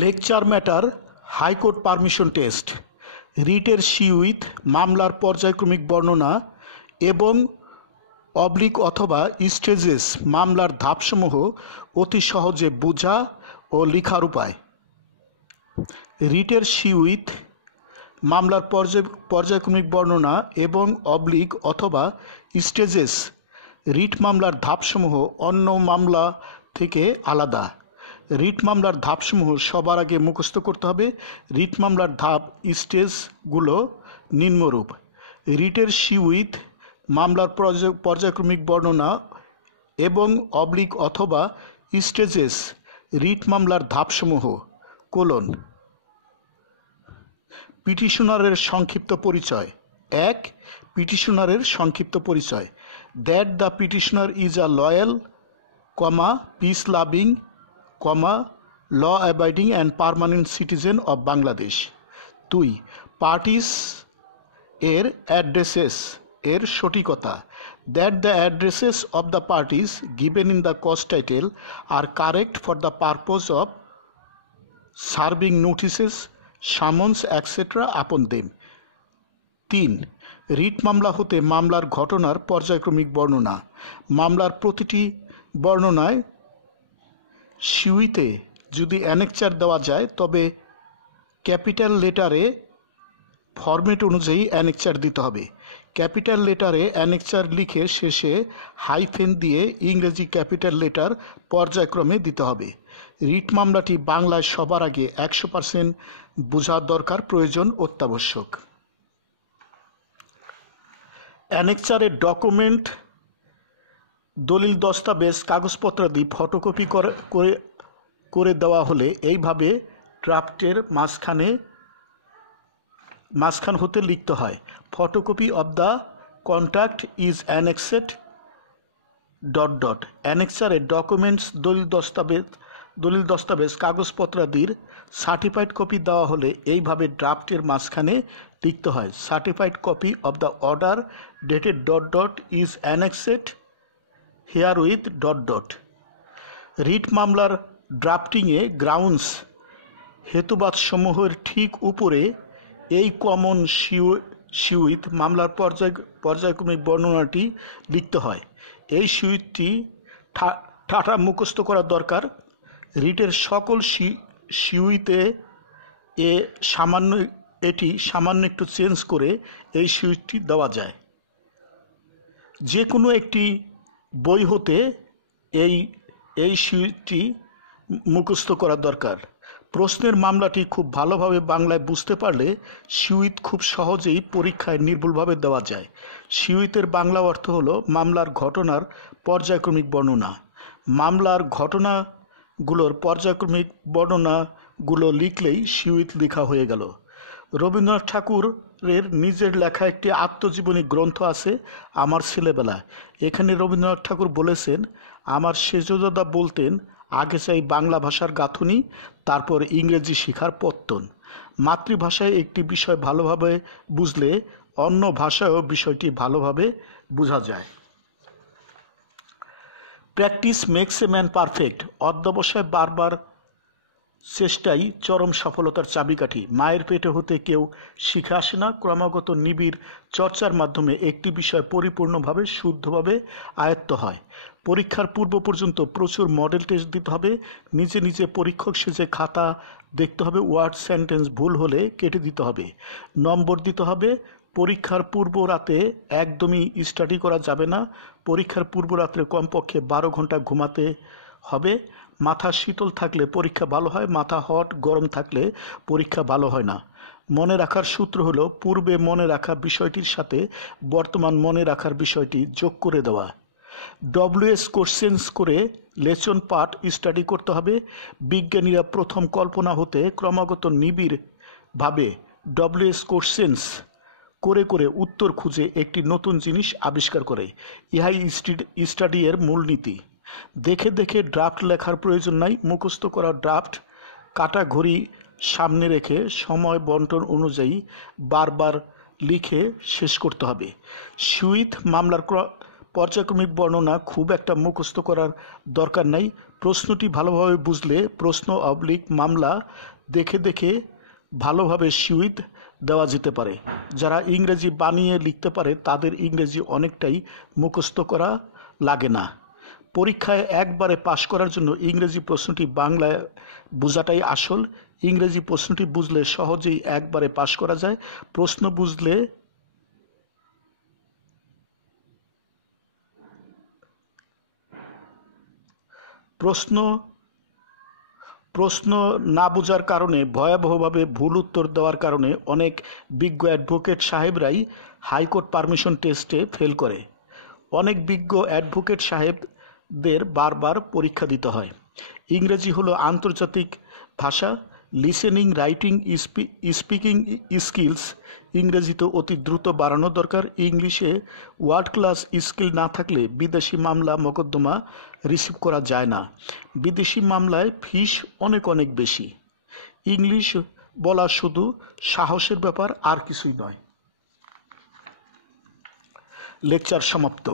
Lecture matter high court permission test রিটের সিউইথ মামলার পর্যায়ক্রমিক বর্ণনা এবং অবলিক অথবা স্টেজেস মামলার ধাপসমূহ অতি সহজে বোঝা ও লেখার উপায়। রিটের সিউইথ মামলার পর্যায়ক্রমিক বর্ণনা এবং অবলিক অথবা স্টেজেস রিট মামলার ধাপসমূহ অন্য মামলা থেকে আলাদা। রিট মামলার ধাপসমূহ সবার আগে মুখস্থ করতে হবে। রিট মামলার ধাপ স্টেজগুলো নিম্নরূপ। রিটের সিউইথ মামলার পর্যায়ক্রমিক বর্ণনা এবং অবলিক অথবা স্টেজেস রিট মামলার ধাপসমূহ কোলন। পিটিশনারের সংক্ষিপ্ত পরিচয়। 1. পিটিশনারের সংক্ষিপ্ত পরিচয়। That the petitioner is a loyal, peace loving, law abiding and permanent citizen of Bangladesh. 2. Parties এর অ্যাড্রেসেস এর সঠিকতা। That the addresses of the parties given in the cause title are correct for the purpose of serving notices, summons etcetera upon them. 3. Writ মামলা হতে মামলার ঘটনার পর্যায়ক্রমিক বর্ণনা। মামলার প্রতিটি বর্ণনায় সিউইতে যদি অ্যানেকচার দেওয়া যায় তবে ক্যাপিটাল লেটারে ফরম্যাট অনুযায়ী অ্যানেকচার দিতে হবে। ক্যাপিটাল লেটারে অ্যানেকচার লিখে শেষে হাইফেন দিয়ে ইংরেজি ক্যাপিটাল লেটার পর্যায়ক্রমে দিতে হবে। রিট মামলাটি বাংলায় সবার আগে 100% বোঝার দরকার, প্রয়োজন, অত্যাবশ্যক। অ্যানেকচারের ডকুমেন্ট, দলিল দস্তাবেজ, কাগজপত্রাদি ফটোকপি করে দেওয়া হলে এইভাবে ড্রাফটের মাঝখান হতে লিখতে হয়, photocopy of the contract is annexed ... অ্যানেকচারের ডকুমেন্টস, দলিল দস্তাবেজ, কাগজপত্রাদির সার্টিফাইড কপি দেওয়া হলে এইভাবে ড্রাফটের মাঝখানে লিখতে হয়, certified copy of the order dated ... is annexed herewith ... writ মামলার ড্রাফটিংয়ে গ্রাউন্ডস হেতুবাদ সমূহের ঠিক উপরে এই কমন সিউইথ মামলার পর্যায়ক্রমিক বর্ণনাটি লিখতে হয়। এই সিউইথটি ঠাটা মুখস্থ করা দরকার। রিটের সকল সিউইতে সামান্য একটু চেঞ্জ করে এই সিউইথটি দেওয়া যায়। যে কোনো একটি বই হতে এই সিউইথটি মুখস্থ করা দরকার। প্রশ্নের মামলাটি খুব ভালোভাবে বাংলায় বুঝতে পারলে সিউইথ খুব সহজেই পরীক্ষায় নির্ভুলভাবে দেওয়া যায়। সিউইথের বাংলা অর্থ হলো মামলার ঘটনার পর্যায়ক্রমিক বর্ণনা। মামলার ঘটনাগুলোর পর্যায়ক্রমিক বর্ণনাগুলো লিখলেই সিউইথ লেখা হয়ে গেল। রবীন্দ্রনাথ ঠাকুরের নিজের লেখা একটি আত্মজীবনী গ্রন্থ আছে, আমার ছেলেবেলা। এখানে রবীন্দ্রনাথ ঠাকুর বলেছেন, আমার সেজদাদা বলতেন, আগে চাই বাংলা ভাষার গাঁথুনি, তারপর ইংরেজি শিখার পত্তন। মাতৃভাষায় একটি বিষয় ভালোভাবে বুঝলে অন্য ভাষায়ও বিষয়টি ভালোভাবে বোঝা যায়। Practice makes a man perfect. অধ্যবসায় বারবার চেষ্টাই চরম সফলতার চাবিকাঠি। মায়ের পেটে হতে কেউ শিখে আসে না, ক্রমাগত নিবিড় চর্চার মাধ্যমে একটি বিষয় পরিপূর্ণভাবে শুদ্ধভাবে আয়ত্ত হয়। পরীক্ষার পূর্ব পর্যন্ত প্রচুর মডেল টেস্ট দিতে হবে। নিজে নিজে পরীক্ষক সেজে খাতা দেখতে হবে, ওয়ার্ড সেন্টেন্স ভুল হলে কেটে দিতে হবে, নম্বর দিতে হবে। পরীক্ষার পূর্ব রাতে একদমই স্টাডি করা যাবে না। পরীক্ষার পূর্ব রাত্রে কমপক্ষে 12 ঘন্টা ঘুমাতে হবে। মাথা শীতল থাকলে পরীক্ষা ভালো হয়, মাথা গরম থাকলে পরীক্ষা ভালো হয় না। মনে রাখার সূত্র হলো পূর্বে মনে রাখা বিষয়টির সাথে বর্তমান মনে রাখার বিষয়টি যোগ করে দেওয়া। WS কোশ্চেন্স করে লেসন পার্ট স্টাডি করতে হবে। বিজ্ঞানীরা প্রথম কল্পনা হতে ক্রমাগত নিবিড়ভাবে WS কোশ্চেন্স করে উত্তর খুঁজে একটি নতুন জিনিস আবিষ্কার করে। ইহাই স্টাডি এর মূলনীতি। দেখে দেখে ড্রাফট লেখার প্রয়োজন নাই। মুখস্থ করা ড্রাফট কাটা ঘড়ি সামনে রেখে সময় বন্টন অনুযায়ী বারবার লিখে শেষ করতে হবে। সিউইথ মামলার পর্যায়ক্রমিক বর্ণনা খুব একটা মুখস্থ করার দরকার নাই। প্রশ্নটি ভালোভাবে বুঝলে প্রশ্ন অবলিক মামলা দেখে দেখে ভালোভাবে সুইদ দেওয়া যেতে পারে। যারা ইংরেজি বানিয়ে লিখতে পারে তাদের ইংরেজি অনেকটাই মুখস্থ করা লাগে না। পরীক্ষায় একবারে পাশ করার জন্য ইংরেজি প্রশ্নটি বাংলায় বোঝাটাই আসল। ইংরেজি প্রশ্নটি বুঝলে সহজেই একবারে পাশ করা যায়। প্রশ্ন বুঝলে প্রশ্ন না বোঝার কারণে ভয়াবহভাবে ভুল উত্তর দেওয়ার কারণে অনেক বিজ্ঞ অ্যাডভোকেট সাহেবরাই হাইকোর্ট পারমিশন টেস্টে ফেল করে। অনেক বিজ্ঞ অ্যাডভোকেট সাহেবদের বারবার পরীক্ষা দিতে হয়। ইংরেজি হলো আন্তর্জাতিক ভাষা। লিসেনিং, রাইটিং, স্পিকিং স্কিলস ইংরেজিতে অতি দ্রুত বাড়ানো দরকার। ইংলিশে ওয়ার্ল্ড ক্লাস স্কিল না থাকলে বিদেশি মামলা মোকদ্দমা রিসিভ করা যায় না। বিদেশি মামলায় ফিস অনেক অনেক বেশি। ইংলিশ বলা শুধু সাহসের ব্যাপার, আর কিছুই নয়। লেকচার সমাপ্ত।